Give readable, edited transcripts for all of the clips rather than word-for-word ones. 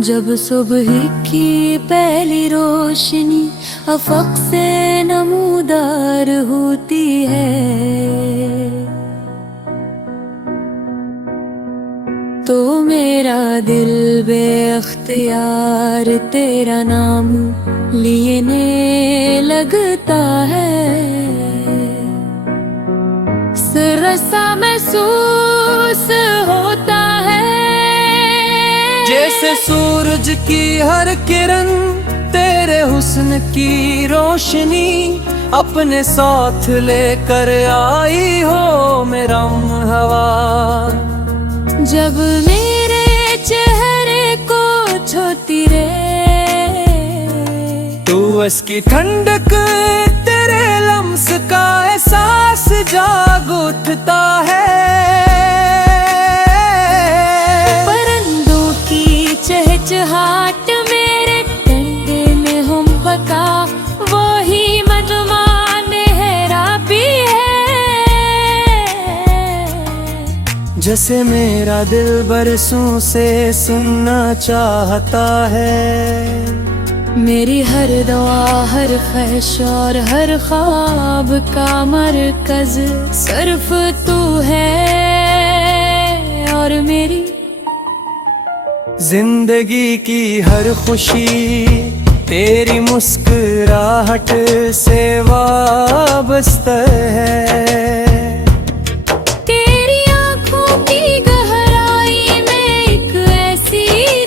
जब सुबह की पहली रोशनी अफक से नमूदार होती है, तो मेरा दिल बेअख्तियार तेरा नाम लेने लगता है। सरसा महसूस होता है जैसे सूरज की हर किरण तेरे हुस्न की रोशनी अपने साथ लेकर आई हो मेरा हवा। जब मेरे चेहरे को छूती रे तू उसकी ठंडक तेरे लम्स का एहसास जाग उठता है। परिंदों की चहचहाट मेरे कंधे में हम पका, वही मजमा नेहरा भी है। जैसे मेरा दिल बरसों से सुनना चाहता है। मेरी हर दुआ, हर ख्वाहिश और हर ख्वाब का मरकज सिर्फ तू है। और मेरी जिंदगी की हर खुशी तेरी मुस्कुराहट से वाबस्ता है। तेरी आँखों की गहराई में एक ऐसी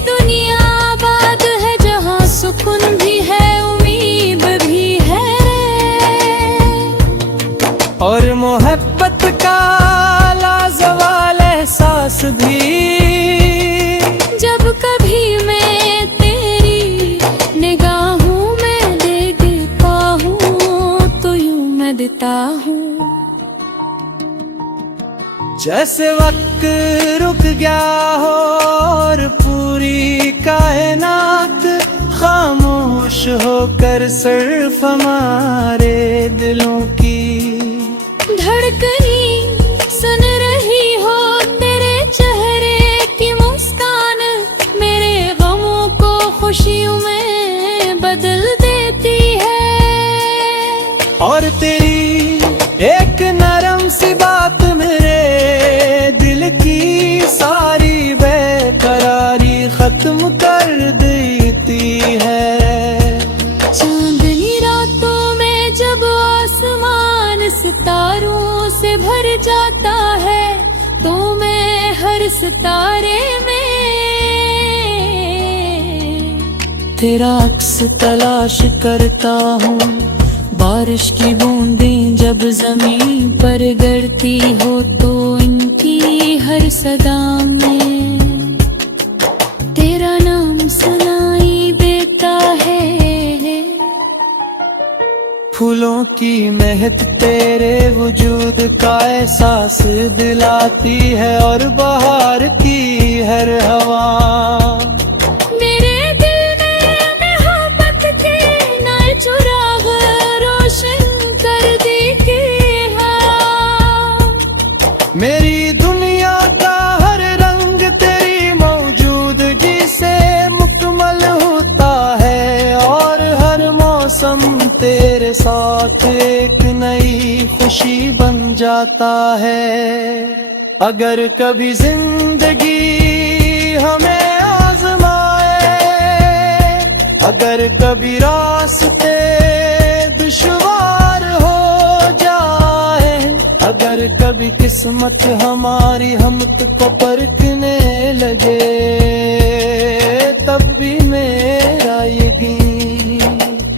दुनिया आबाद है, जहाँ सुकून भी है, उम्मीद भी है। और मोहब्बत का लाजवाल एहसास भी। जब कभी मैं तेरी निगाहों में देखता हूँ, तो यूं मैं देता हूँ जैसे वक्त रुक गया हो और पूरी कायनात खामोश होकर सिर्फ हमारे दिलों की धड़कनी सुन रही हो। तेरे चेहरे की मुस्कान मेरे गमों को खुशियों में बदल देती है। और तेरी एक नरम सी बात मेरे दिल की सारी बेकरारी खत्म कर देती है। चांदनी रातों में जब आसमान सितारों से भर जाता है, तो मैं हर सितारे में तेरा अक्स तलाश करता हूँ। बारिश की बूंदें जब जमीन पर गिरती हो, तो इनकी हर सदा में तेरा नाम सुनाई देता है। फूलों की महक तेरे वजूद का एहसास दिलाती है, और बहार की हर हवा मेरे दिल में मोहब्बत के नए चिराग रोशन कर देती है। मेरी दुनिया का हर रंग तेरी मौजूदगी से मुकम्मल होता है, और हर मौसम तेरे साथ एक नई खुशी बन जाता है। अगर कभी जिंदगी हमें आजमाए, अगर कभी रास्ते दुश्वार हो जाए, अगर कभी किस्मत हमारी हम को परखने लगे, तब भी मेरा यकीन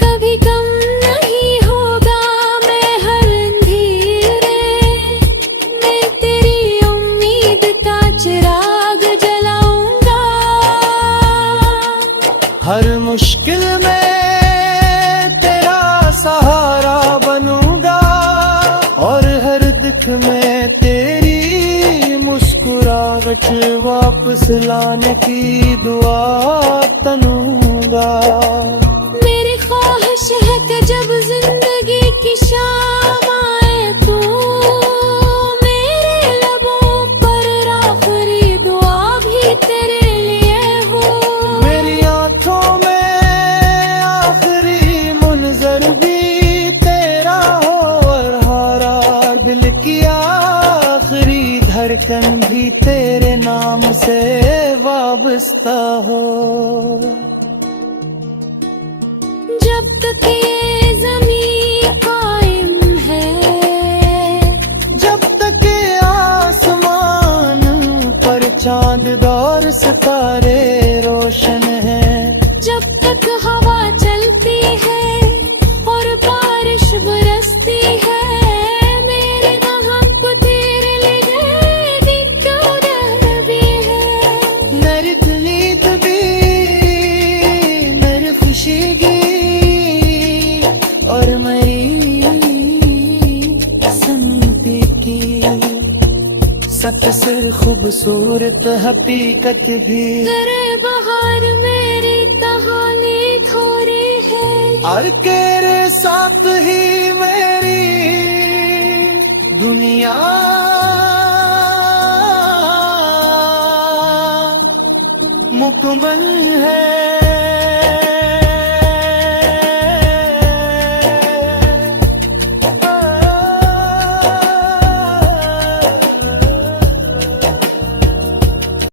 कभी कम नहीं होगा। मैं हर अंधेरे में तेरी उम्मीद का चिराग जलाऊंगा। हर मुश्किल में तेरा सहारा बनूंगा, और हर दुख में तेरी मुस्कुराहट वापस लाने की दुआ तनूंगा। मेरी ख्वाहिश है कि जब जिंदगी की शाम आए, तो मेरे लबों पर आखिरी दुआ भी तेरे लिए हो। मेरी धड़कन भी तेरे नाम से वाबस्ता हो। जब तक ये ज़मीं कायम है, जब तक ये आसमान पर चांद और सितारे रोशन हैं, जब तक हवा चलती है और बारिश बरसती है, मेरे महक को तेरे लिए क्यों डर भी है। मेरी नींद भी, मेरी खुशीगी और मेरी संपी की सच से खूबसूरत हकीकत भी। तेरे बहार मेरी कहानी थोड़ी है, और तेरे साथ ही मेरी दुनिया मुकम्मल है।